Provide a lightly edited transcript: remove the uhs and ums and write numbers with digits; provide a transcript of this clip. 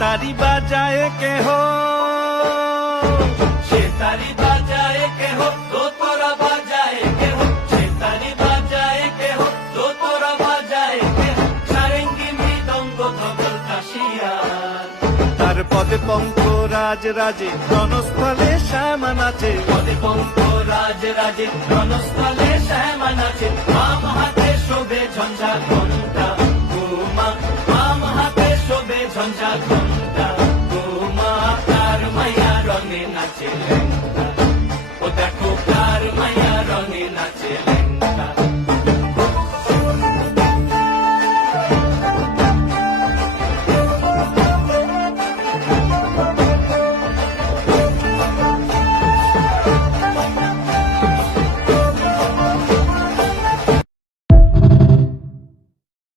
তারি বাজায় কেহ, সে তারি বাজায় কেহ, দোতরা বাজায় কেহ, সে তারি বাজায় কেহ, দোতরা বাজায় কেহ, সারেঙ্গি মৃদঙ্গ ধবল কাশিয়ার। তার পদে পঙ্ক রাজ রাজে, রণস্থলে শ্যামা নাচে। পদে পঙ্ক রাজ রাজে, রণস্থলে শ্যামা নাচে। বাম হাতে শোভে ঝঞ্ঝা ঘণ্টা, গোমা বাম হাতে শোভে ঝঞ্ঝা ঘণ্টা, গোমা তার মায়া রঙে নাচে।